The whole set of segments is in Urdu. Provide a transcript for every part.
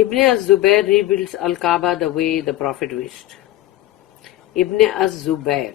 Ibn az-Zubair rebuilds Al-Kaaba the way the Prophet wished. Ibn az-Zubair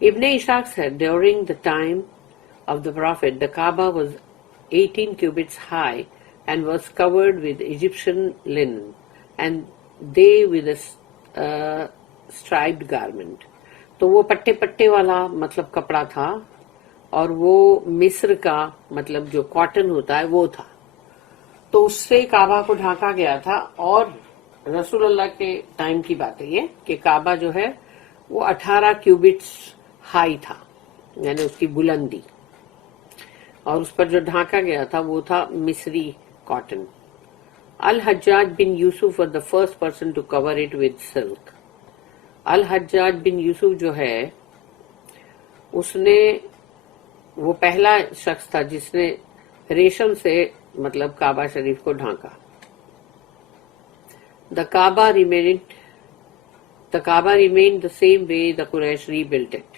Ibn Ishaq said, during the time of the Prophet, the Kaaba was 18 cubits high and was covered with Egyptian linen, and they with a striped garment. تو وہ پٹے پٹے والا مطلب کپڑا تھا اور وہ مصر کا مطلب جو کاٹن ہوتا ہے وہ تھا. تو اس سے کعبہ کو ڈھانکا گیا تھا. اور رسول اللہ کے ٹائم کی بات ہے یہ کہ کعبہ جو ہے وہ 18 کیوبٹس ہائی تھا, یعنی اس کی بلندی, اور اس پر جو ڈھانکا گیا تھا وہ تھا مصری cotton. Al Hajjaj bin Yusuf was the first person to cover it with silk. Al Hajjaj bin Yusuf جو ہے اس نے وہ پہلا شخص تھا جس نے ریشم سے مطلب کعبہ شریف کو ڈھانکا. The Kaaba remained the same way the Quraysh rebuilt it.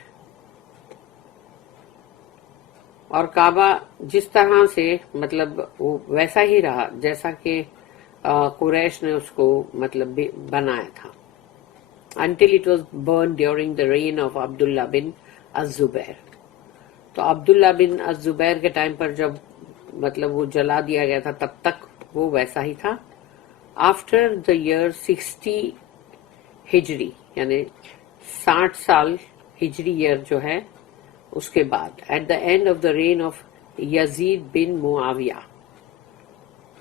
اور کعبہ جس طرح سے مطلب وہ ویسا ہی رہا جیسا کہ قریش نے اس کو مطلب بنایا تھا. Until it was burned during the reign of Abdullah bin az-Zubair. تو عبداللہ بن az-Zubair کے ٹائم پر جب مطلب وہ جلا دیا گیا تھا تب تک وہ ویسا ہی تھا. After the year 60 ہجری یعنی 60 سال ہجری ایئر جو ہے اس کے بعد, at the end of the reign of یزید بن معاویہ,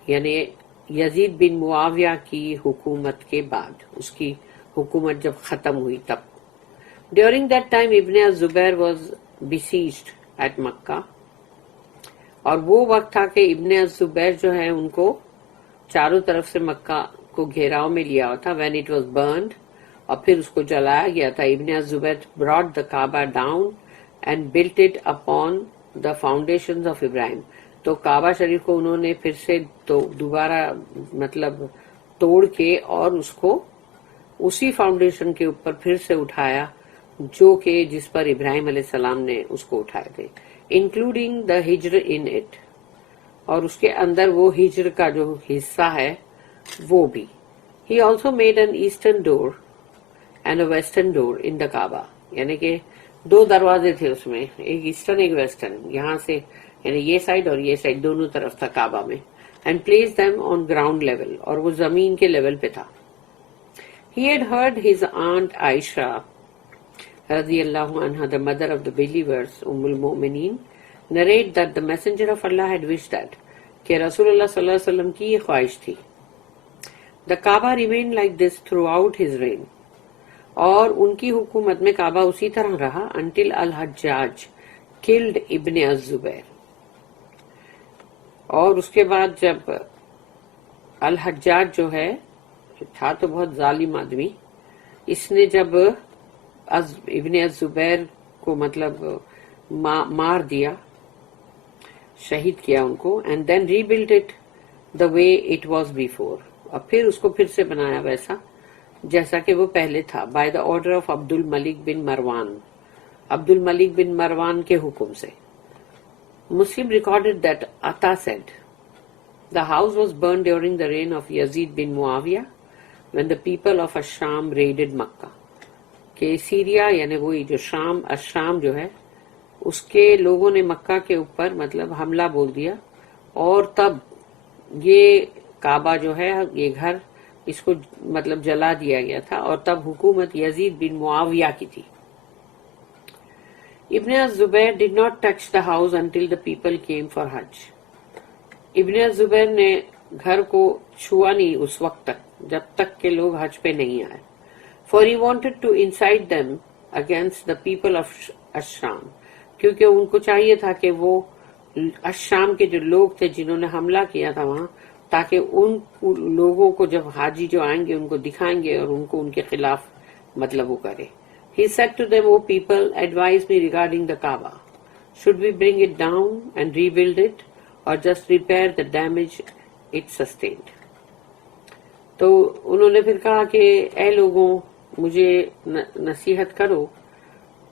یعنی یزید بن معاویہ کی حکومت کے بعد, اس کی حکومت جب ختم ہوئی تب. During that time Ibn az-Zubair was besieged at مکہ, اور وہ وقت تھا کہ ابن az-Zubair جو ہے ان کو چاروں طرف سے مکہ کو گھیراؤ میں لیا ہوا تھا. when it was burned, اور پھر اس کو جلایا گیا تھا. ابن az-Zubair brought the Kaaba down and built it upon the foundations of Ibrahim. تو کعبہ شریف کو انہوں نے پھر سے تو دوبارہ مطلب توڑ کے اور اس کو اسی فاؤنڈیشن کے اوپر پھر سے اٹھایا جو کہ جس پر ابراہیم علیہ السلام نے اس کو اٹھائے تھے, انکلوڈنگ دا ہجر ان اٹ, اور اس کے اندر وہ ہجر کا جو حصہ ہے وہ بھی. He also made an eastern door and a western door in the Kaaba, یعنی کہ 2 دروازے تھے اس میں, ایک ایسٹرن ایک ویسٹرن, یہاں سے یعنی یہ سائڈ اور یہ سائڈ دونوں طرف تھا کعبہ میں. And place them on ground level, اور وہ زمین کے لیول پہ تھا. He had heard his aunt Aisha radiyallahu anha, the mother of the believers, al-Mu'mineen, narrate that the messenger of Allah had wished that کہ رسول اللہ صلی اللہ علیہ وسلم کی یہ خواہش تھی. The Kaaba remained like this throughout his reign. اور ان کی حکومت میں کعبہ اسی طرح رہا until Al-Hajjaj killed Ibn az-Zubair. اور اس کے بعد جب الحجاج جو ہے تھا تو بہت ظالم آدمی, اس نے جب ابن az-Zubair کو مطلب مار دیا, شہید کیا ان کو, and then rebuilt it the way it was before, اور پھر اس کو پھر سے بنایا ویسا جیسا کہ وہ پہلے تھا. by the order of عبد الملک بن مروان, عبد الملک بن مروان کے حکم سے. Muslim recorded that Atta said, the house was burned during the reign of Yazid bin Muawiyah when the people of Asham raided Makkah. کہ سیریا یعنی وہی جو شام, الشام جو ہے اس کے لوگوں نے مکہ کے اوپر مطلب حملہ بول دیا, اور تب یہ کعبہ جو ہے یہ گھر اس کو مطلب جلا دیا گیا تھا, اور تب حکومت یزید بن معاویہ کی تھی. Ibn az-Zubair did not touch the house until the people came for Hajj. ابن az-Zubair نے گھر کو چھوا نہیں اس وقت تک جب تک کہ لوگ حج پہ نہیں آئے. For he wanted to incite them against the people of Asham, کیونکہ ان کو چاہیے تھا کہ وہ اشام کے جو لوگ تھے جنہوں نے حملہ کیا تھا وہاں, تاکہ ان لوگوں کو جب حاجی جو آئیں گے ان کو دکھائیں گے اور ان کو ان کے خلاف مطلب وہ کرے. He said to them, O people, advise me regarding the Kaaba. Should we bring it down and rebuild it, or just repair the damage it sustained? تو انہوں نے پھر کہا کہ اے لوگوں مجھے نصیحت کرو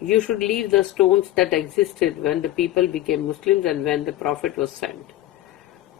You should leave the stones that existed when the people became Muslims and when the Prophet was sent.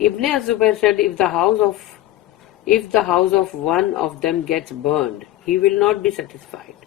Ibn az-Zubair said, if the house of one of them gets burned, he will not be satisfied.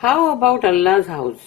How about Allah's house?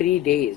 3 days.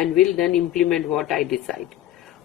and will then implement what I decide.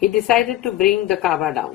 he decided to bring the Kaaba down.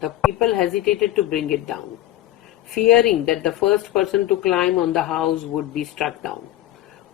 The people hesitated to bring it down, fearing that the first person to climb on the house would be struck down.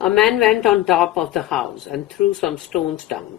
A man went on top of the house and threw some stones down.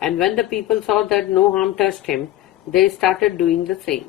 And when the people saw that no harm touched him, they started doing the same.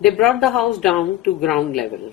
They brought the house down to ground level.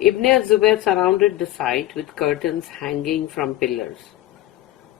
Ibn az-Zubair surrounded the site with curtains hanging from pillars.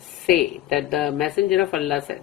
say that the messenger of Allah said,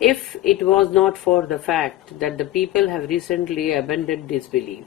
if it was not for the fact that the people have recently abandoned disbelief.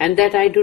and that I do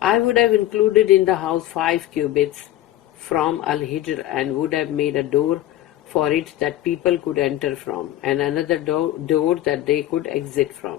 I would have included in the house 5 cubits from Al-Hijr and would have made a door for it that people could enter from and another door that they could exit from.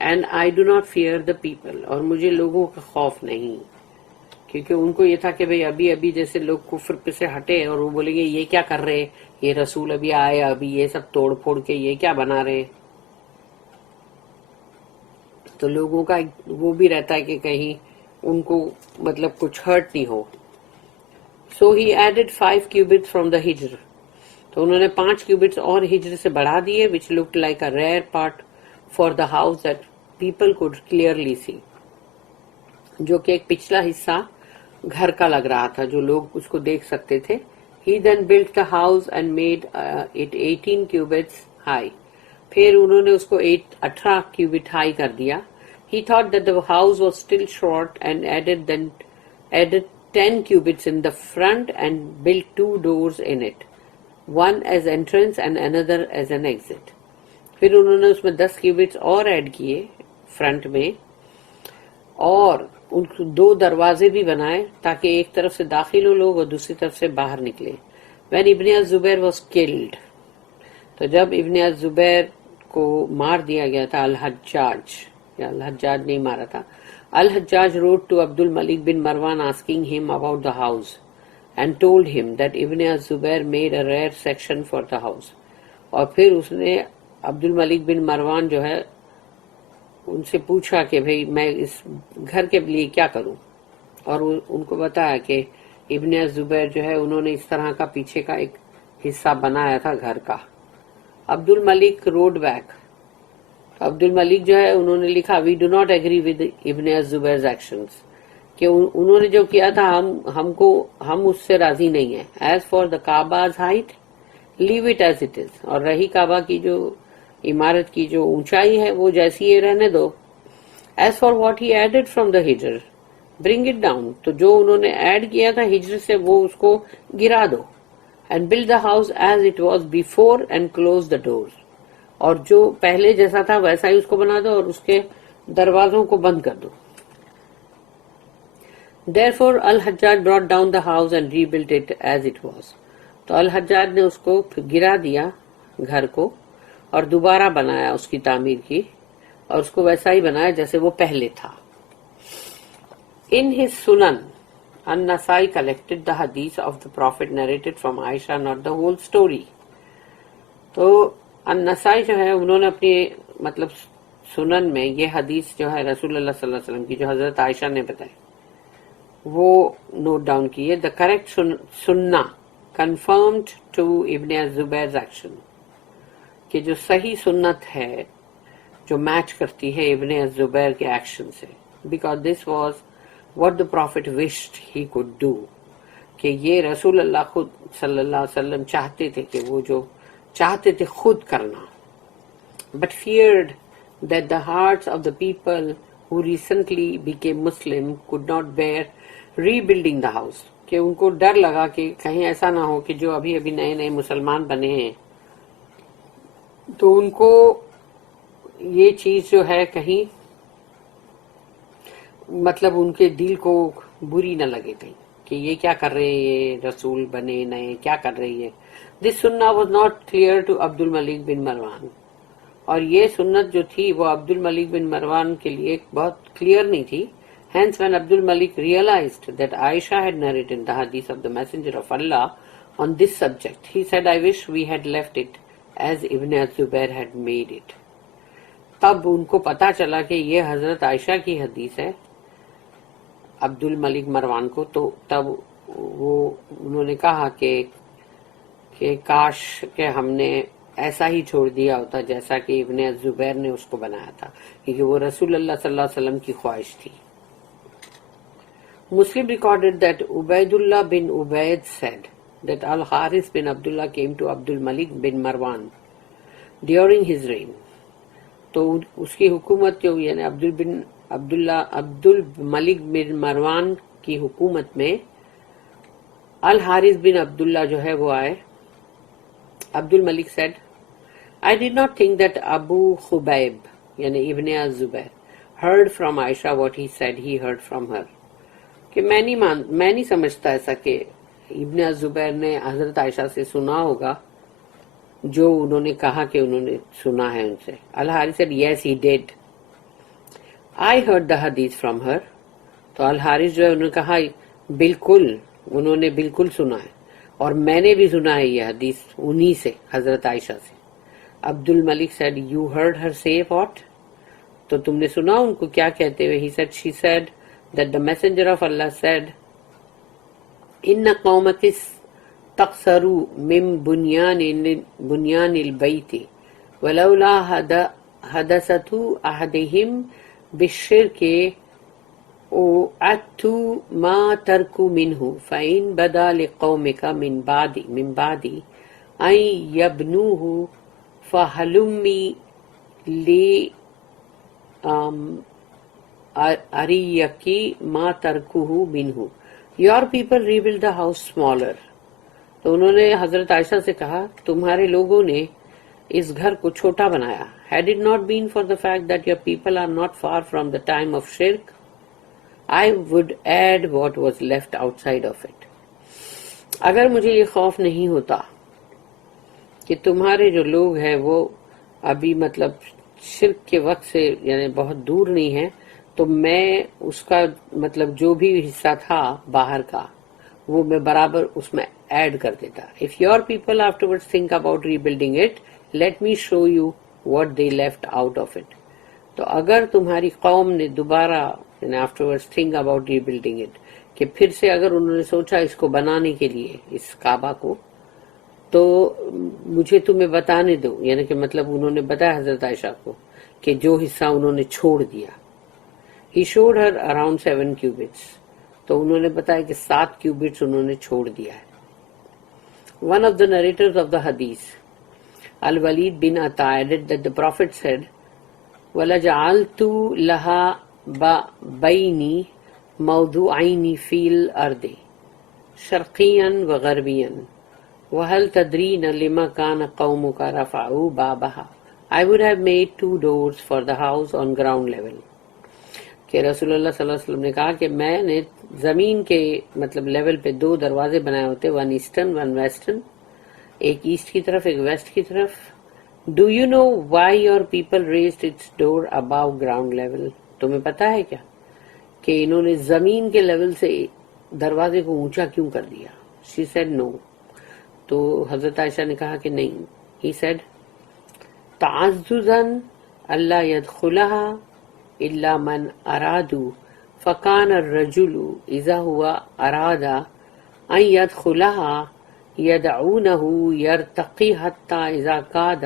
And I do not fear the people, اور مجھے لوگوں کا خوف نہیں، کیونکہ ان کو یہ تھا کہ بھئی ابھی ابھی جیسے لوگ کفر پہ سے ہٹے اور وہ بولیں گے یہ کیا کر رہے، یہ رسول ابھی آئے، ابھی یہ سب توڑ پھوڑ کے یہ کیا بنا رہے، تو لوگوں کا وہ بھی رہتا ہے کہ کہیں ان کو مطلب کچھ ہرٹ نہیں ہو. سو ہی ایڈڈ 5 cubits فرام دا ہجر، تو انہوں نے 5 cubits اور ہجر سے بڑھا دیے، which looked like a rear part for the house that people could clearly see, جو کہ ایک پچھلا حصہ گھر کا لگ رہا تھا جو لوگ اس کو دیکھ سکتے تھے. He then built the house and made it 18 cubits high. پھر انہوں نے اس کو 18 cubit high کر دیا. He thought that the house was still short and added 10 cubits in the front and built 2 doors in it, one as entrance and another as an exit. پھر انہوں نے اس میں 10 cubits اور ایڈ کیے فرنٹ میں، اور ان کو 2 دروازے بھی بنائے تاکہ ایک طرف سے داخل ہو لوگ اور دوسری طرف سے باہر نکلے. When Ibn الزبیر was killed، تو جب ابن الزبیر کو مار دیا گیا تھا الحجاج، یا الحجاج نہیں مارا تھا، الحجاج wrote to عبد الملک بن مروان asking him about the house and told him that Ibn الزبیر made a rare section for the house. اور پھر اس نے عبد الملک بن مروان جو ہے ان سے پوچھا کہ بھئی میں اس گھر کے لیے کیا کروں، اور ان کو بتایا کہ ابن الزبیر جو ہے انہوں نے اس طرح کا پیچھے کا ایک حصہ بنایا تھا گھر کا. عبد الملک روڈ بیک، عبد الملک جو ہے انہوں نے لکھا we do not agree with ابن الزبیرز ایکشنز، کہ انہوں نے جو کیا تھا ہم اس سے راضی نہیں ہیں. As for the Kaaba's height leave it as it is, اور رہی کعبہ کی جو عمارت کی جو اونچائی ہے وہ جیسی ہے رہنے دو. As for what he added from the Hijr bring it down, تو جو انہوں نے ایڈ کیا تھا ہجر سے وہ اس کو گرا دو. And build the house as it was before and close the doors, اور جو پہلے جیسا تھا ویسا ہی اس کو بنا دو اور اس کے دروازوں کو بند کر دو. Therefore الحجاج brought down the house and rebuilt it as it was. تو الحجاج نے اس کو گرا دیا گھر کو اور دوبارہ بنایا اس کی تعمیر کی، اور اس کو ویسا ہی بنایا جیسے وہ پہلے تھا. In his Sunan, An-Nasai collected the hadith of the Prophet narrated from Aisha, not the whole story. تو النسائی جو ہے انہوں نے اپنی مطلب سنن میں یہ حدیث جو ہے رسول اللہ صلی اللہ علیہ وسلم کی جو حضرت عائشہ نے بتائی وہ نوٹ ڈاؤن کیے. دا کریکٹ سننا کنفرمڈ ٹو ابن الزبیر's ایکشن، کہ جو صحیح سنت ہے جو میچ کرتی ہے ابن الزبیر کے ایکشن سے، because this was what the prophet wished he could do, کہ یہ رسول اللہ خود صلی اللہ علیہ وسلم چاہتے تھے کہ وہ جو چاہتے تھے خود کرنا. But feared that the hearts of the people who recently became Muslim could not bear rebuilding the house، کہ ان کو ڈر لگا کہ کہیں ایسا نہ ہو کہ جو ابھی ابھی نئے نئے مسلمان بنے ہیں تو ان کو یہ چیز جو ہے کہیں مطلب ان کے دل کو بری نہ لگے کہیں کہ یہ کیا کر رہے ہیں، یہ رسول بنے نئے کیا کر رہی ہے. دس سننا واز ناٹ کلیئر ٹو عبد الملک بن مروان، اور یہ سنت جو تھی وہ عبد الملک بن مروان کے لیے بہت کلیئر نہیں تھی. Hence when Abdul Malik realized that Aisha had narrated the hadith of the Messenger of Allah on this subject, he said, I wish we had left it as Ibn al-Zubair had made it. تب ان کو پتا چلا کہ یہ حضرت عائشہ کی حدیث ہے عبد الملک مروان کو، تو تب وہ انہوں نے کہا کہ کاش کہ ہم نے ایسا ہی چھوڑ دیا ہوتا جیسا کہ ابن الزبیر نے اس کو بنایا تھا، کیونکہ وہ رسول اللہ صلی اللہ علیہ وسلم کی خواہش تھی. Muslim recorded that Ubaidullah bin Ubaid said that Al-Haris bin Abdullah came to Abdul Malik bin Marwan during his reign. تو اس کی حکومت جو یعنی عبد الملک بن مروان کی حکومت میں الحارث بن عبداللہ جو ہے وہ آئے. عبد الملک said, I did not think that Abu Khubayb یعنی ابن الزبیر heard from Aisha what he said he heard from her. کہ میں نہیں سمجھتا ایسا کہ ابن الزبیر نے حضرت عائشہ سے سنا ہوگا جو انہوں نے کہا کہ انہوں نے سنا ہے ان سے. الحارث said, yes he did. I heard the hadith from her. تو الحارث جو ہے انہوں نے کہا بالکل انہوں نے بالکل سنا ہے اور میں نے بھی سنا ہے یہ حدیث انہی سے حضرت عائشہ سے. عبد الملک said you heard her say what؟ تو تم نے سنا ان کو کیا کہتے ہوئے؟ He said she said that the messenger of Allah said ان قومک تقصروا من بنیان البیت ولولا حدثت احدهم بالشرک أَتُّوا مَا تَرْكُوا مِنْهُ فَإِنْ بَدَا لِقَوْمِكَ مِنْ بَعْدِ أَنْ يَبْنُوهُ فَهَلُمِّ لِأَرِيَّكِ مَا تَرْكُوهُ مِنْهُ. Your people rebuild the house smaller. تو انہوں نے حضرت عائشہ سے کہا تمہارے لوگوں نے اس گھر کو چھوٹا بنایا. Had it not been for the fact that your people are not far from the time of shirk, I would add what was left outside of it. اگر مجھے یہ خوف نہیں ہوتا کہ تمہارے جو لوگ ہیں وہ ابھی مطلب شرک کے وقت سے یعنی بہت دور نہیں ہیں تو میں اس کا مطلب جو بھی حصہ تھا باہر کا وہ میں برابر اس میں ایڈ کر دیتا. If your people afterwards think about rebuilding it, let me show you what they left out of it. تو اگر تمہاری قوم نے دوبارہ afterwards think about rebuilding it کہ پھر سے اگر انہوں نے سوچا اس کو بنانے کے لیے اس کعبہ کو تو مجھے تمہیں بتانے دو یعنی کہ مطلب انہوں نے بتایا حضرت عائشہ کو کہ جو حصہ انہوں نے چھوڑ دیا. He showed her around 7 cubits. تو انہوں نے بتایا کہ 7 cubits انہوں نے چھوڑ دیا ہے. One of the narrators of the hadith, Al-Walid bin Atta, added that the Prophet said, وَلَجَعَلْتُ لَهَا بَيْنِي مَوْضُعَيْنِ فِي الْأَرْضِ شَرْقِيًّا وَغَرْبِيًّا وَهَلْ تَدْرِينَ لِمَا كَانَ قَوْمُكَ رَفَعُوا بَابَهَا. I would have made 2 doors for the house on ground level. کہ رسول اللہ صلی اللہ علیہ وسلم نے کہا کہ میں نے زمین کے مطلب لیول پہ 2 دروازے بنائے ہوتے, 1 ایسٹرن 1 ویسٹرن, ایک ایسٹ کی طرف ایک ویسٹ کی طرف. Do you know why your people raised its door above ground level? تمہیں پتا ہے کیا کہ انہوں نے زمین کے لیول سے دروازے کو اونچا کیوں کر دیا؟ She said no. تو حضرت عائشہ نے کہا کہ نہیں. He said تعززا اللہ يدخلها إلا من أرادوا فكان الرجل إذا هو أراد أن يدخلها يدعونه يرتقي حتى إذا كاد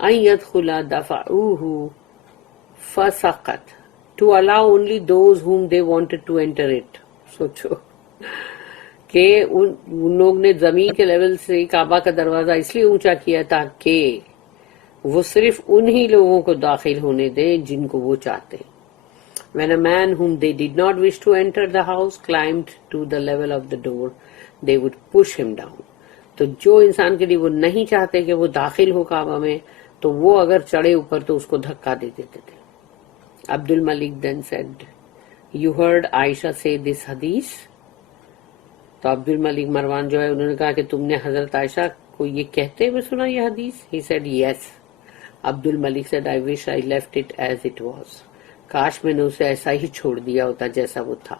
أن يدخل دفعوه فسقط to allow only those whom they wanted to enter it. سوچو کہ ان لوگ نے زمین کے لیول سے کعبہ کا دروازہ اس لیے اونچا کیا تاکہ وہ صرف انہی لوگوں کو داخل ہونے دیں جن کو وہ چاہتے. When a man whom they did not wish to enter the house climbed to the level of the door, they would push him down. تو جو انسان کے لیے وہ نہیں چاہتے کہ وہ داخل ہو کعبہ میں تو وہ اگر چڑھے اوپر تو اس کو دھکا دے دیتے تھے. عبد الملک then said, you heard Aisha say this hadith? تو عبد الملک مروان جو ہے انہوں نے کہا کہ تم نے حضرت عائشہ کو یہ کہتے ہوئے سنا یہ حدیث؟ He said yes. عبد الملک said I wish I left it as it was. کاش میں نے اسے ایسا ہی چھوڑ دیا ہوتا جیسا وہ تھا.